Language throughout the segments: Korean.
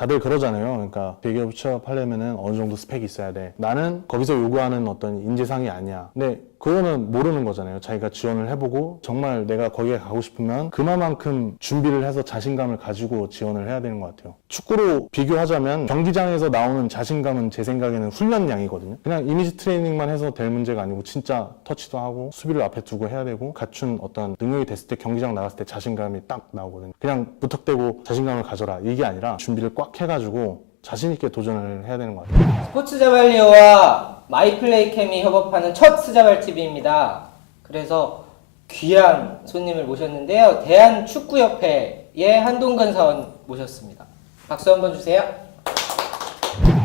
다들 그러잖아요. 그러니까 대기업 취업하려면은 어느 정도 스펙이 있어야 돼. 나는 거기서 요구하는 어떤 인재상이 아니야. 근데 그거는 모르는 거잖아요. 자기가 지원을 해보고 정말 내가 거기에 가고 싶으면 그만큼 준비를 해서 자신감을 가지고 지원을 해야 되는 것 같아요. 축구로 비교하자면 경기장에서 나오는 자신감은 제 생각에는 훈련량이거든요. 그냥 이미지 트레이닝만 해서 될 문제가 아니고 진짜 터치도 하고 수비를 앞에 두고 해야 되고 갖춘 어떤 능력이 됐을 때 경기장 나갔을 때 자신감이 딱 나오거든요. 그냥 무턱대고 자신감을 가져라 이게 아니라 준비를 꽉 해가지고 자신 있게 도전을 해야 되는 것 같아요. 스포츠 자발리오와 마이플레이캠이 협업하는 첫 스자발TV입니다. 그래서 귀한 손님을 모셨는데요. 대한축구협회의 한동근 사원 모셨습니다. 박수 한번 주세요.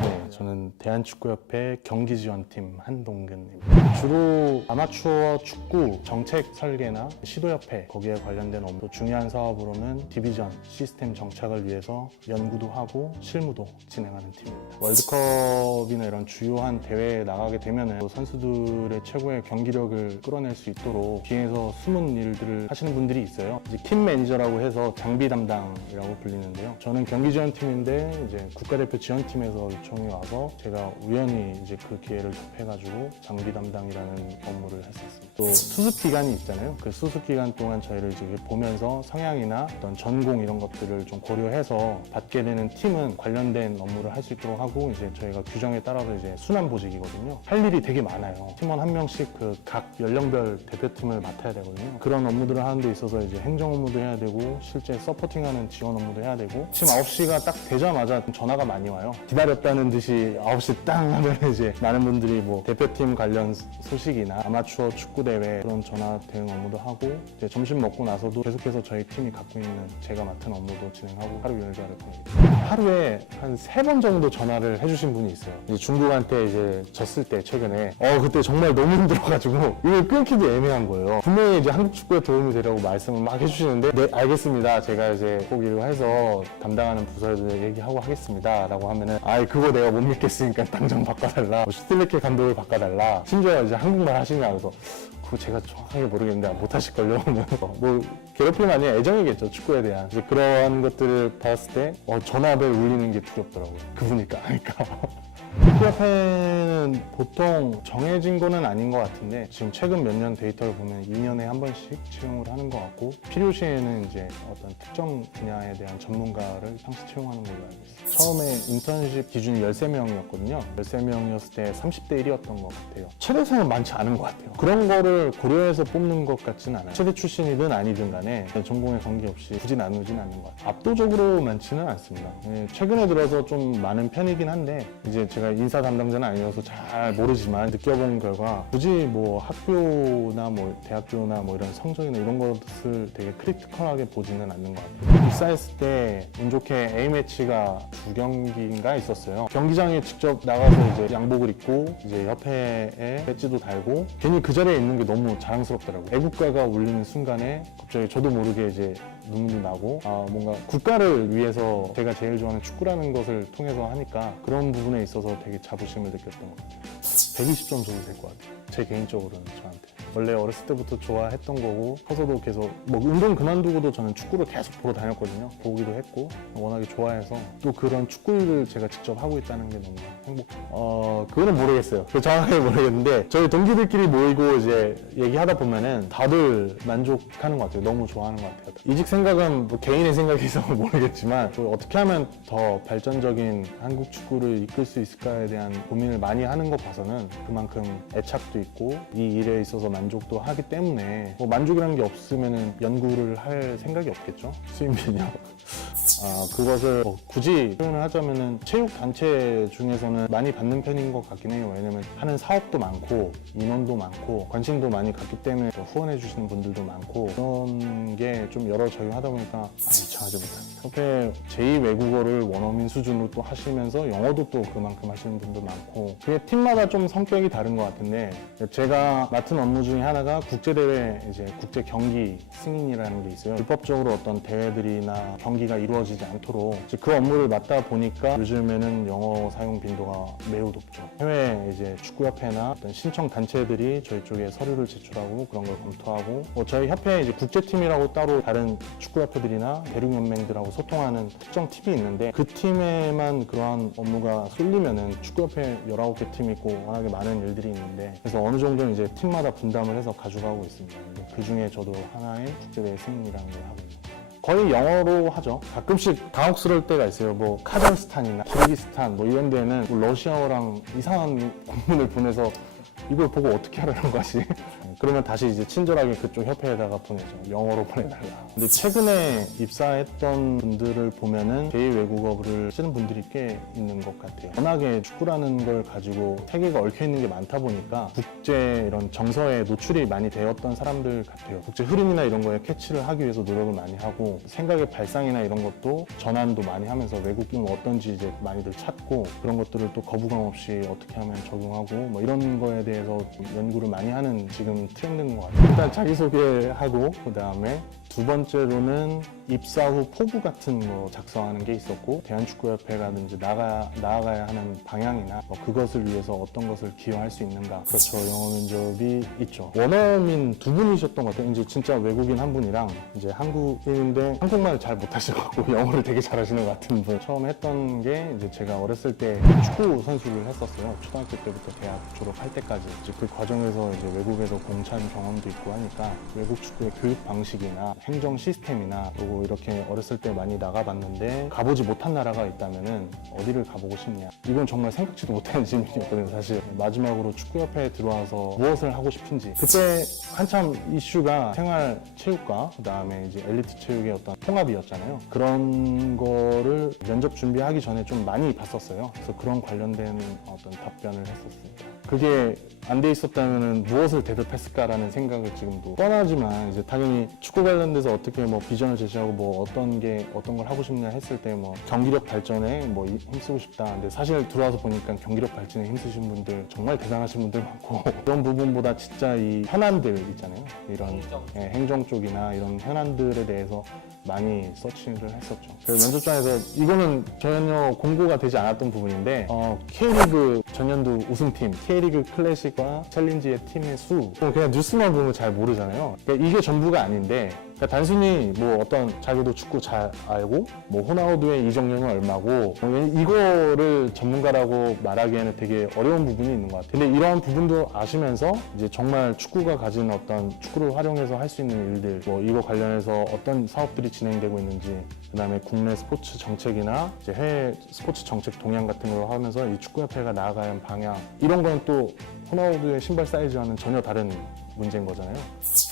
네, 저는 대한축구협회 경기지원팀 한동근입니다. 주로 아마추어 축구 정책 설계나 시도협회 거기에 관련된 업무, 또 중요한 사업으로는 디비전 시스템 정착을 위해서 연구도 하고 실무도 진행하는 팀입니다. 월드컵이나 이런 주요한 대회에 나가게 되면 선수들의 최고의 경기력을 끌어낼 수 있도록 뒤에서 숨은 일들을 하시는 분들이 있어요. 이제 팀 매니저라고 해서 장비 담당이라고 불리는데요. 저는 경기지원팀인데 이제 국가대표 지원팀에서 요청이 와서 제가 우연히 이제 그 기회를 접해가지고 장비 담당이라는 업무를 했었습니다. 또 수습 기간이 있잖아요. 그 수습 기간 동안 저희를 이제 보면서 성향이나 어떤 전공 이런 것들을 좀 고려해서 받게 되는 팀은 관련된 업무를 할 수 있도록 하고 이제 저희가 규정에 따라서 이제 순환 보직이거든요. 할 일이 되게 많아요. 팀원 한 명씩 그 각 연령별 대표팀을 맡아야 되거든요. 그런 업무들을 하는 데 있어서 이제 행정 업무도 해야 되고 실제 서포팅하는 지원 업무도 해야 되고 아침 9시가 딱 되자마자 전화가 많이 와요. 기다렸다는 듯이 9시 땅 하면 이제 많은 분들이 뭐 대표팀 관련 소식이나 아마추어 축구 대회 그런 전화 대응 업무도 하고 이제 점심 먹고 나서도 계속해서 저희 팀이 갖고 있는 제가 맡은 업무도 진행하고 하루 일과를 보내고 하루에 한 3번 정도 전화를 해주신 분이 있어요. 이제 중국한테 이제 졌을 때 최근에 그때 정말 너무 힘들어가지고 이걸 끊기도 애매한 거예요. 분명히 이제 한국 축구에 도움이 되려고 말씀을 막 해주시는데 네 알겠습니다. 제가 이제 꼭 이거 해서 담당하는 부서에도 얘기하고 하겠습니다 라고 하면은 그거 내가 못 믿겠으니까 당장 바꿔달라. 슈틸리케 감독을 바꿔달라. 심지어 이제 한국말 하시면 그래서 그거 제가 정확하게 모르겠는데 못 하실걸요? 뭐 괴롭힘 아니야 애정이겠죠 축구에 대한. 이제 그런 것들을 봤을 때 전화벨 울리는 게 두렵더라고요. 그분이니까 하니까. 축구협회는 보통 정해진 거는 아닌 것 같은데 지금 최근 몇 년 데이터를 보면 2년에 한 번씩 채용을 하는 것 같고 필요시에는 이제 어떤 특정 분야에 대한 전문가를 상시 채용하는 걸로 알고 있어요. 처음에 인턴십 기준이 13명이었거든요. 13명이었을 때 30대 1이었던 것 같아요. 최대상은 많지 않은 것 같아요. 그런 거를 고려해서 뽑는 것 같지는 않아요. 최대 출신이든 아니든 간에 전공에 관계없이 굳이 나누진 않는 것 같아요. 압도적으로 많지는 않습니다. 최근에 들어서 좀 많은 편이긴 한데 이제 제가 인사 담당자는 아니어서 잘 모르지만 느껴본 결과 굳이 뭐 학교나 뭐 대학교나 뭐 이런 성적이나 이런 것을 되게 크리티컬하게 보지는 않는 것 같아요. 입사했을 때 운 좋게 A매치가 2경기인가 있었어요. 경기장에 직접 나가서 이제 양복을 입고 이제 협회에 배지도 달고 괜히 그 자리에 있는 게 너무 자랑스럽더라고요. 애국가가 울리는 순간에 갑자기 저도 모르게 이제 눈물이 나고 뭔가 국가를 위해서 제가 제일 좋아하는 축구라는 것을 통해서 하니까 그런 부분에 있어서 되게 자부심을 느꼈던 것 같아요. 120점 줘도 될 것 같아요. 제 개인적으로는 저한테. 원래 어렸을 때부터 좋아했던 거고 커서도 계속 뭐 운동 그만두고도 저는 축구를 계속 보러 다녔거든요. 보기도 했고 워낙에 좋아해서 또 그런 축구 일을 제가 직접 하고 있다는 게 너무 행복해요. 그거는 모르겠어요. 정확하게 모르겠는데 저희 동기들끼리 모이고 이제 얘기하다 보면은 다들 만족하는 것 같아요. 너무 좋아하는 것 같아요. 이직 생각은 뭐 개인의 생각이 있어서 모르겠지만 또 어떻게 하면 더 발전적인 한국 축구를 이끌 수 있을까에 대한 고민을 많이 하는 것 봐서는 그만큼 애착도 있고 이 일에 있어서 만족도 하기 때문에 뭐 만족이라는 게 없으면은 연구를 할 생각이 없겠죠. 수입면요. 그것을 굳이 표현을 하자면은 체육단체 중에서는 많이 받는 편인 것 같긴 해요. 왜냐면 하는 사업도 많고 인원도 많고 관심도 많이 갖기 때문에 후원해 주시는 분들도 많고 그런 게 좀 여러 적용하다 보니까 이창하지 못합니다. 협회 제2외국어를 원어민 수준으로 또 하시면서 영어도 또 그만큼 하시는 분도 많고 그게 팀마다 좀 성격이 다른 것 같은데 제가 맡은 업무 중에 하나가 국제대회 이제 국제 경기 승인이라는 게 있어요. 불법적으로 어떤 대회들이나 경기가 이루어지지 이루어지지 않도록 이제 그 업무를 맡다 보니까 요즘에는 영어 사용 빈도가 매우 높죠. 해외 이제 축구협회나 어떤 신청 단체들이 저희 쪽에 서류를 제출하고 그런 걸 검토하고 저희 협회 이제 국제팀이라고 따로 다른 축구협회들이나 대륙연맹들하고 소통하는 특정 팀이 있는데 그 팀에만 그러한 업무가 쏠리면은 축구협회 19개 팀이 있고 워낙에 많은 일들이 있는데 그래서 어느 정도는 이제 팀마다 분담을 해서 가져가고 있습니다. 그 중에 저도 하나의 국제대회 승인이라는 걸 하고 있습니다. 거의 영어로 하죠. 가끔씩 당혹스러울 때가 있어요. 뭐 카자흐스탄이나 키르기스탄 뭐 이런 데는 러시아어랑 이상한 공문을 보내서 이걸 보고 어떻게 하라는 거지? 그러면 다시 이제 친절하게 그쪽 협회에다가 보내죠. 영어로 보내달라. 근데 최근에 입사했던 분들을 보면은 제2외국어를 쓰는 분들이 꽤 있는 것 같아요. 워낙에 축구라는 걸 가지고 세계가 얽혀있는 게 많다 보니까 국제 이런 정서에 노출이 많이 되었던 사람들 같아요. 국제 흐름이나 이런 거에 캐치를 하기 위해서 노력을 많이 하고 생각의 발상이나 이런 것도 전환도 많이 하면서 외국인은 어떤지 이제 많이들 찾고 그런 것들을 또 거부감 없이 어떻게 하면 적용하고 뭐 이런 거에 대해서 연구를 많이 하는 지금 트렌드인 것 같아요. 일단 자기소개하고 그 다음에 두 번째로는 입사 후 포부 같은 거 작성하는 게 있었고 대한축구협회라든지 나아가야 하는 방향이나 뭐 그것을 위해서 어떤 것을 기여할 수 있는가 그렇죠. 영어 면접이 있죠. 원어민 두 분이셨던 것 같아요. 이제 진짜 외국인 한 분이랑 이제 한국인인데 한국말을 잘 못하셔갖고 영어를 되게 잘하시는 것 같은 분. 처음 했던 게 이제 제가 어렸을 때 축구 선수를 했었어요. 초등학교 때부터 대학 졸업할 때까지 이제 그 과정에서 이제 외국에서 공찬 경험도 있고 하니까 외국 축구의 교육 방식이나 행정 시스템이나 그리고 이렇게 어렸을 때 많이 나가봤는데 가보지 못한 나라가 있다면은 어디를 가보고 싶냐. 이건 정말 생각지도 못하는 질문이었거든요. 사실 마지막으로 축구협회에 들어와서 무엇을 하고 싶은지 그때 한참 이슈가 생활체육과 그 다음에 이제 엘리트 체육의 어떤 통합이었잖아요. 그런 거를 면접 준비하기 전에 좀 많이 봤었어요. 그래서 그런 관련된 어떤 답변을 했었습니다. 그게 안 돼 있었다면 무엇을 대답했을까라는 생각을 지금도 뻔하지만 이제 당연히 축구 관련돼서 어떻게 뭐 비전을 제시하고 뭐 어떤 걸 하고 싶냐 했을 때 뭐 경기력 발전에 뭐 힘쓰고 싶다. 근데 사실 들어와서 보니까 경기력 발전에 힘쓰신 분들 정말 대단하신 분들 많고 그런 부분보다 진짜 이 현안들 있잖아요. 이런 행정 쪽이나 이런 현안들에 대해서 많이 서치를 했었죠. 그래서 면접장에서 이거는 전혀 공고가 되지 않았던 부분인데 K리그 전년도 우승팀, K리그 클래식과 챌린지의 팀의 수 그냥 뉴스만 보면 잘 모르잖아요. 그러니까 이게 전부가 아닌데 그러니까 단순히 뭐 어떤 자기도 축구 잘 알고 뭐 호나우두의 이적료는 얼마고 이거를 전문가라고 말하기에는 되게 어려운 부분이 있는 것 같아요. 근데 이런 부분도 아시면서 이제 정말 축구가 가진 어떤 축구를 활용해서 할 수 있는 일들 뭐 이거 관련해서 어떤 사업들이 진행되고 있는지 그다음에 국내 스포츠 정책이나 이제 해외 스포츠 정책 동향 같은 걸 하면서 이 축구협회가 나아가야 하는 방향 이런 건 또 호나우두의 신발 사이즈와는 전혀 다른 문제인 거잖아요.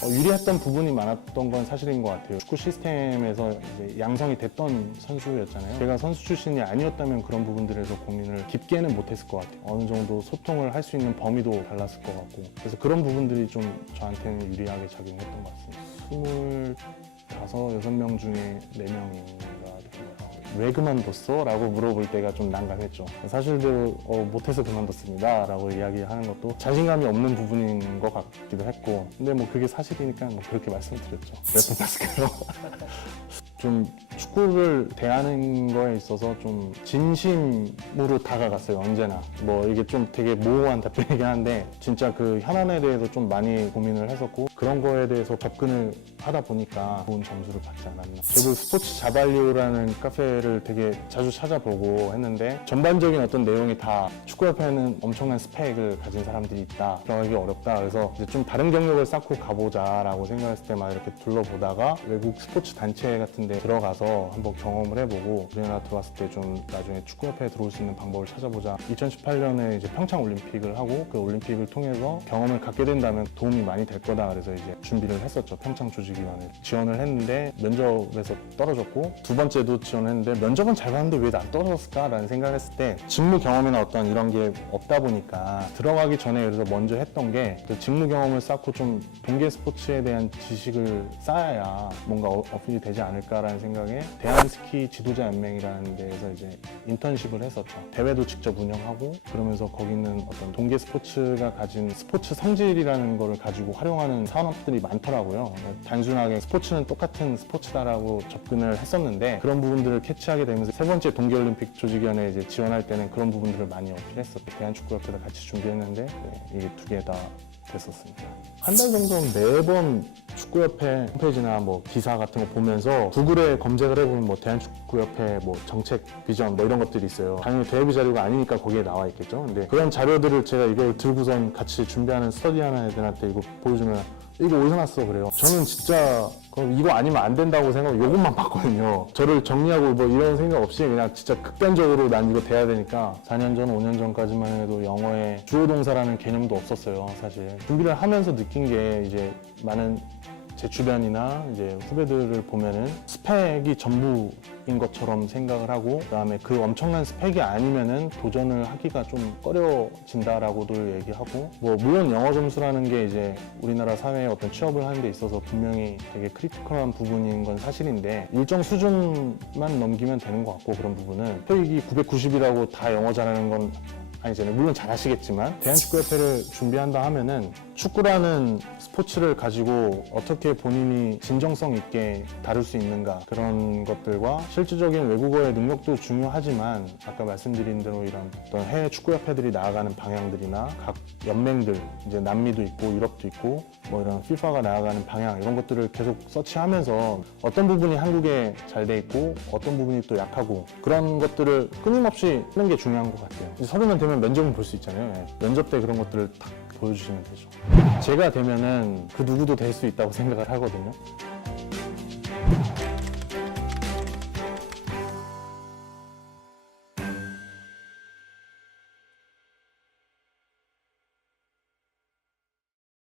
유리했던 부분이 많았던 건 사실인 것 같아요. 축구 시스템에서 이제 양성이 됐던 선수였잖아요. 제가 선수 출신이 아니었다면 그런 부분들에서 고민을 깊게는 못했을 것 같아요. 어느 정도 소통을 할 수 있는 범위도 달랐을 것 같고 그래서 그런 부분들이 좀 저한테는 유리하게 작용했던 것 같습니다. 25, 6명 중에 4명인가 왜 그만뒀어? 라고 물어볼 때가 좀 난감했죠. 사실대로 못해서 그만뒀습니다 라고 이야기하는 것도 자신감이 없는 부분인 것 같기도 했고 근데 뭐 그게 사실이니까 뭐 그렇게 말씀드렸죠. 몇 번 봤을까요? 좀 축구를 대하는 거에 있어서 좀 진심으로 다가갔어요. 언제나 뭐 이게 좀 되게 모호한 답변이긴 한데 진짜 그 현안에 대해서 좀 많이 고민을 했었고 그런 거에 대해서 접근을 하다 보니까 좋은 점수를 받지 않았나. 저도 스포츠 자발료라는 카페를 되게 자주 찾아보고 했는데 전반적인 어떤 내용이 다 축구협회는 엄청난 스펙을 가진 사람들이 있다. 들어가기 어렵다. 그래서 이제 좀 다른 경력을 쌓고 가보자라고 생각했을 때 막 이렇게 둘러보다가 외국 스포츠 단체 같은 데 들어가서 한번 경험을 해보고 우리나라 들어왔을 때 좀 나중에 축구협회에 들어올 수 있는 방법을 찾아보자. 2018년에 이제 평창 올림픽을 하고 그 올림픽을 통해서 경험을 갖게 된다면 도움이 많이 될 거다. 그래서 이제 준비를 했었죠. 평창 조직위원회 지원을 했는데 면접에서 떨어졌고 두 번째도 지원을 했는데 면접은 잘 봤는데 왜 난 떨어졌을까라는 생각을 했을 때 직무 경험이나 어떤 이런 게 없다 보니까 들어가기 전에 그래서 먼저 했던 게 그 직무 경험을 쌓고 좀 동계 스포츠에 대한 지식을 쌓아야 뭔가 어필이 되지 않을까라는 생각에 대한스키 지도자 연맹이라는 데에서 이제 인턴십을 했었죠. 대회도 직접 운영하고 그러면서 거기는 어떤 동계 스포츠가 가진 스포츠 성질이라는 거를 가지고 활용하는 산업들이 많더라고요. 단순하게 스포츠는 똑같은 스포츠다라고 접근을 했었는데 그런 부분들을 캐치하게 되면서 세 번째 동계올림픽 조직위원회에 이제 지원할 때는 그런 부분들을 많이 어필했었고 대한축구협회도 같이 준비했는데 이게 두 개 다 됐었습니다. 한 달 정도 매번 축구협회 홈페이지나 뭐 기사 같은 거 보면서 구글에 검색을 해보면 뭐 대한축구협회 뭐 정책 비전 뭐 이런 것들이 있어요. 당연히 대회비 자료가 아니니까 거기에 나와 있겠죠. 근데 그런 자료들을 제가 이걸 들고선 같이 준비하는 스터디하는 애들한테 이거 보여주면 이거 어디서 났어 그래요. 저는 진짜 그럼 이거 아니면 안 된다고 생각하고 이것만 봤거든요. 저를 정리하고 뭐 이런 생각 없이 그냥 진짜 극단적으로 난 이거 돼야 되니까 4년 전, 5년 전까지만 해도 영어에 주어 동사라는 개념도 없었어요. 사실 준비를 하면서 느낀 게 이제 많은 제 주변이나 이제 후배들을 보면은 스펙이 전부인 것처럼 생각을 하고 그다음에 그 엄청난 스펙이 아니면은 도전을 하기가 좀 꺼려진다라고도 얘기하고 뭐 물론 영어 점수라는 게 이제 우리나라 사회에 어떤 취업을 하는 데 있어서 분명히 되게 크리티컬한 부분인 건 사실인데 일정 수준만 넘기면 되는 것 같고 그런 부분은 토익이 990이라고 다 영어 잘하는 건 아니잖아요. 물론 잘하시겠지만 대한축구협회를 준비한다 하면은 축구라는 스포츠를 가지고 어떻게 본인이 진정성 있게 다룰 수 있는가 그런 것들과 실질적인 외국어의 능력도 중요하지만 아까 말씀드린 대로 이런 어떤 해외 축구협회들이 나아가는 방향들이나 각 연맹들 이제 남미도 있고 유럽도 있고 뭐 이런 FIFA가 나아가는 방향 이런 것들을 계속 서치하면서 어떤 부분이 한국에 잘 돼 있고 어떤 부분이 또 약하고 그런 것들을 끊임없이 하는 게 중요한 것 같아요. 이제 서른만 되면 면접은 볼 수 있잖아요. 예. 면접 때 그런 것들을 딱 보여주시면 되죠. 제가 되면은 그 누구도 될 수 있다고 생각을 하거든요.